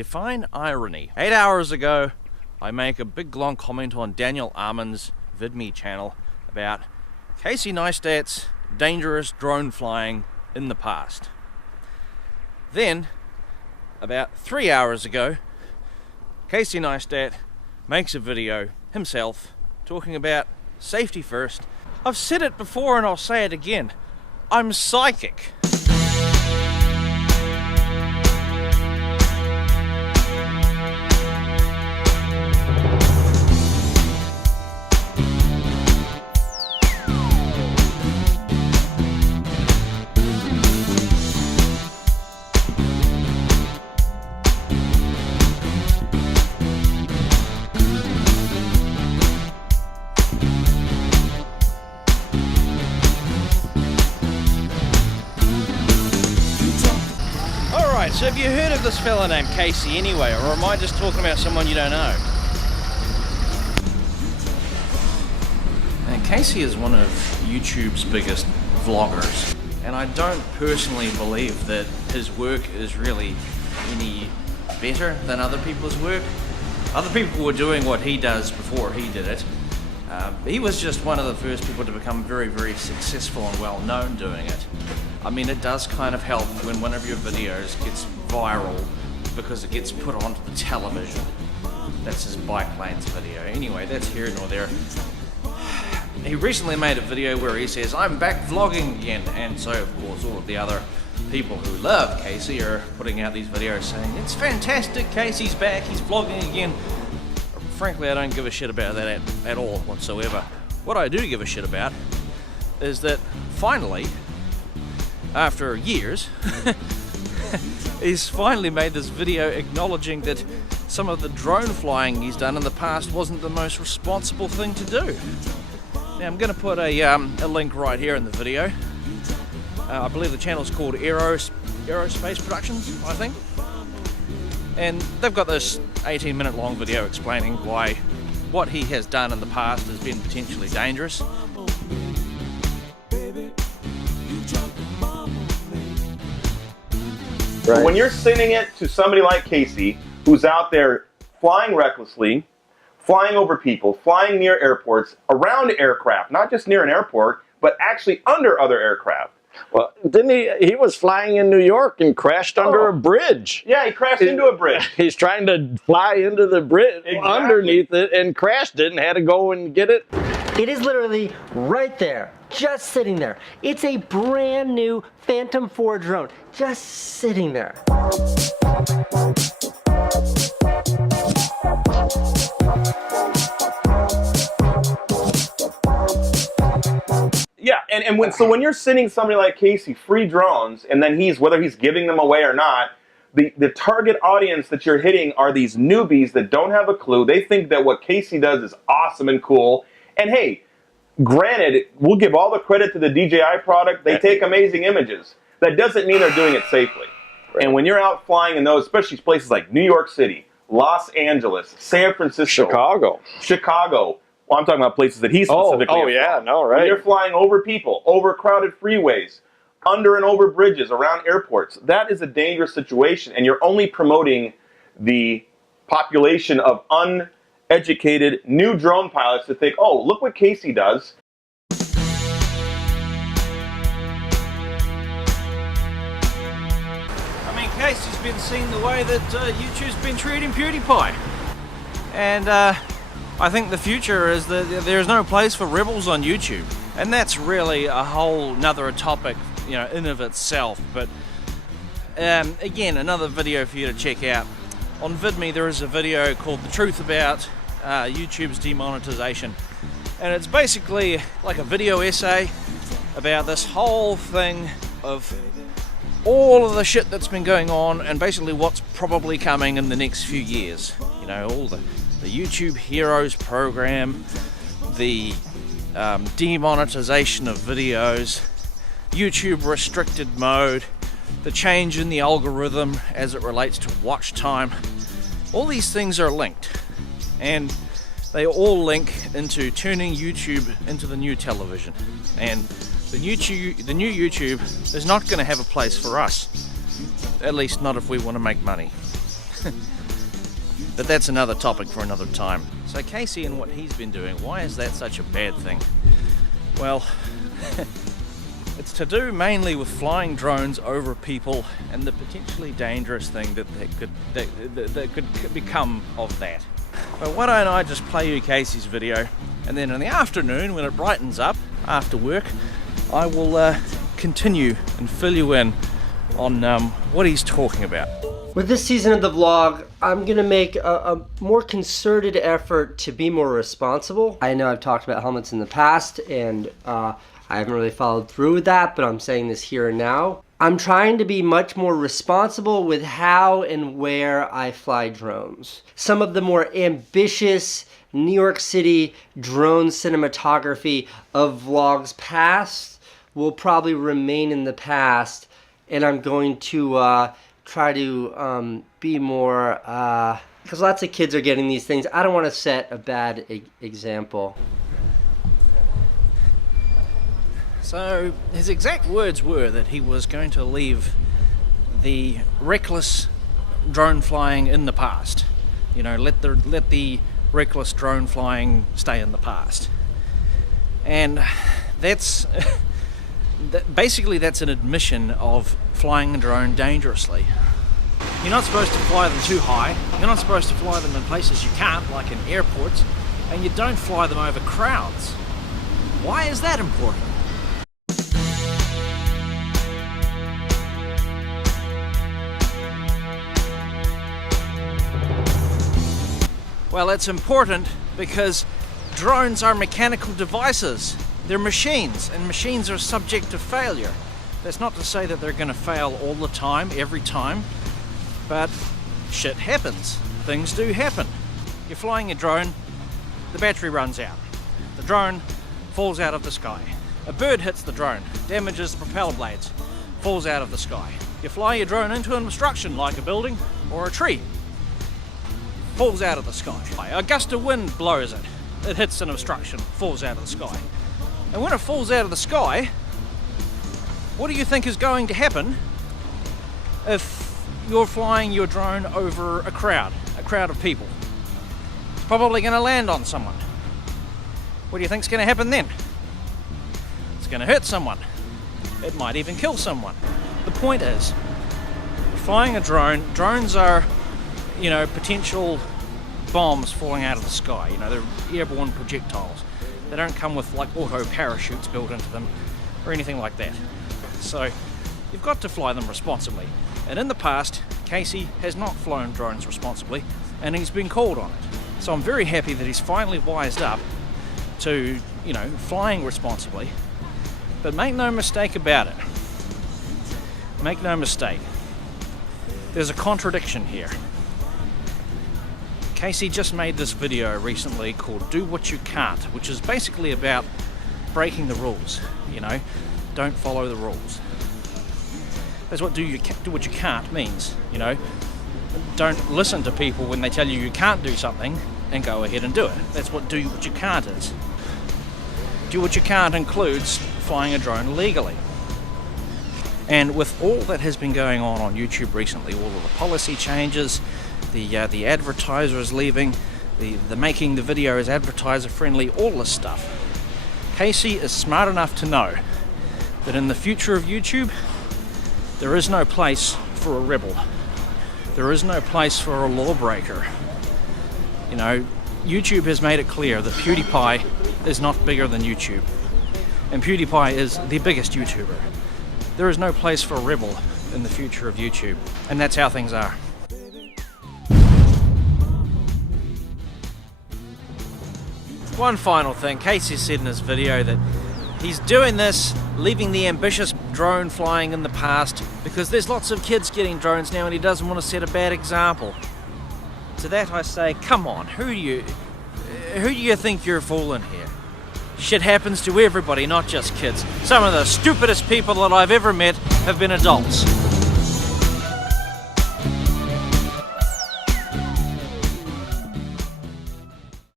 Define irony. 8 hours ago, I make a big long comment on Daniel Armin's VidMe channel about Casey Neistat's dangerous drone flying in the past. Then, about 3 hours ago, Casey Neistat makes a video himself talking about safety first. I've said it before and I'll say it again. I'm psychic. So have you heard of this fella named Casey anyway, or am I just talking about someone you don't know? And Casey is one of YouTube's biggest vloggers, and I don't personally believe that his work is really any better than other people's work. Other people were doing what he does before he did it. He was just one of the first people to become very, very successful and well known doing it. I mean, it does kind of help when one of your videos gets viral because it gets put onto the television. That's his biplanes video. Anyway, that's here nor there. He recently made a video where he says, "I'm back vlogging again," and so of course all of the other people who love Casey are putting out these videos saying, "It's fantastic, Casey's back, he's vlogging again." Frankly, I don't give a shit about that at all whatsoever. What I do give a shit about is that finally, after years, he's finally made this video acknowledging that some of the drone flying he's done in the past wasn't the most responsible thing to do. Now I'm going to put a link right here in the video. I believe the channel's called Aerospace Productions, I think. And they've got this 18-minute long video explaining why what he has done in the past has been potentially dangerous. Right. When you're sending it to somebody like Casey, who's out there flying recklessly, flying over people, flying near airports, around aircraft, not just near an airport, but actually under other aircraft. Well, didn't he was flying in New York and crashed under a bridge. Yeah, he crashed into a bridge. He's trying to fly into the bridge underneath it and crashed it and had to go and get it. It is literally right there, just sitting there. It's a brand new Phantom 4 drone, just sitting there. Yeah, and when you're sending somebody like Casey free drones, and then whether he's giving them away or not, the target audience that you're hitting are these newbies that don't have a clue. They think that what Casey does is awesome and cool. And hey, granted, we'll give all the credit to the DJI product. They take amazing images. That doesn't mean they're doing it safely. Right. And when you're out flying in those, especially places like New York City, Los Angeles, San Francisco, Chicago. Well, I'm talking about places that he specifically. Oh yeah, no, right. When you're flying over people, over crowded freeways, under and over bridges, around airports. That is a dangerous situation, and you're only promoting the population of uneducated new drone pilots to think, "Oh, look what Casey does." I mean, Casey's been seen the way that YouTube's been treating Pewdiepie, and I think the future is that there's no place for rebels on YouTube, and that's really a whole nother topic, you know, in of itself. But again, another video for you to check out. On VidMe there is a video called "The Truth About YouTube's Demonetisation," and it's basically like a video essay about this whole thing of all of the shit that's been going on and basically what's probably coming in the next few years. You know, all the YouTube Heroes program, the demonetization of videos, YouTube restricted mode, the change in the algorithm as it relates to watch time. All these things are linked, and they all link into turning YouTube into the new television. And the new YouTube is not going to have a place for us, at least not if we want to make money. But that's another topic for another time. So Casey and what he's been doing, why is that such a bad thing? Well, it's to do mainly with flying drones over people and the potentially dangerous thing that could become of that. But why don't I just play you Casey's video, and then in the afternoon when it brightens up after work, I will continue and fill you in on what he's talking about. With this season of the vlog, I'm gonna make a more concerted effort to be more responsible. I know I've talked about helmets in the past, and I haven't really followed through with that, but I'm saying this here and now. I'm trying to be much more responsible with how and where I fly drones. Some of the more ambitious New York City drone cinematography of vlogs past will probably remain in the past, and I'm going to try to be more, because lots of kids are getting these things. I don't want to set a bad example. So his exact words were that he was going to leave the reckless drone flying in the past. You know, let the reckless drone flying stay in the past. And that's basically that's an admission of flying a drone dangerously. You're not supposed to fly them too high. You're not supposed to fly them in places you can't, like in airports, and you don't fly them over crowds. Why is that important? Well, it's important because drones are mechanical devices. They're machines, and machines are subject to failure. That's not to say that they're going to fail all the time, every time, but shit happens. Things do happen. You're flying a drone, the battery runs out. The drone falls out of the sky. A bird hits the drone, damages the propeller blades, falls out of the sky. You fly your drone into an obstruction like a building or a tree, falls out of the sky. A gust of wind blows it. It hits an obstruction, falls out of the sky. And when it falls out of the sky, what do you think is going to happen if you're flying your drone over a crowd of people? It's probably going to land on someone. What do you think is going to happen then? It's going to hurt someone. It might even kill someone. The point is, flying a drone, drones are, you know, potential bombs falling out of the sky. You know, they're airborne projectiles. They don't come with like auto parachutes built into them or anything like that. So you've got to fly them responsibly. And in the past, Casey has not flown drones responsibly, and he's been called on it. So I'm very happy that he's finally wised up to, you know, flying responsibly. But make no mistake about it. Make no mistake. There's a contradiction here. Casey just made this video recently called Do What You Can't, which is basically about breaking the rules, you know, don't follow the rules. That's what do what you can't means, you know. Don't listen to people when they tell you you can't do something and go ahead and do it. That's what do what you can't is. Do what you can't includes flying a drone legally. And with all that has been going on YouTube recently, all of the policy changes, the advertisers leaving, the making the videos advertiser friendly, all this stuff, Casey is smart enough to know that in the future of YouTube, there is no place for a rebel. There is no place for a lawbreaker. You know, YouTube has made it clear that Pewdiepie is not bigger than YouTube. And Pewdiepie is the biggest YouTuber. There is no place for a rebel in the future of YouTube. And that's how things are. One final thing, Casey said in his video that he's doing this, leaving the ambitious drone flying in the past, because there's lots of kids getting drones now and he doesn't want to set a bad example. To that I say, come on, who do you think you're fooling here? Shit happens to everybody, not just kids. Some of the stupidest people that I've ever met have been adults.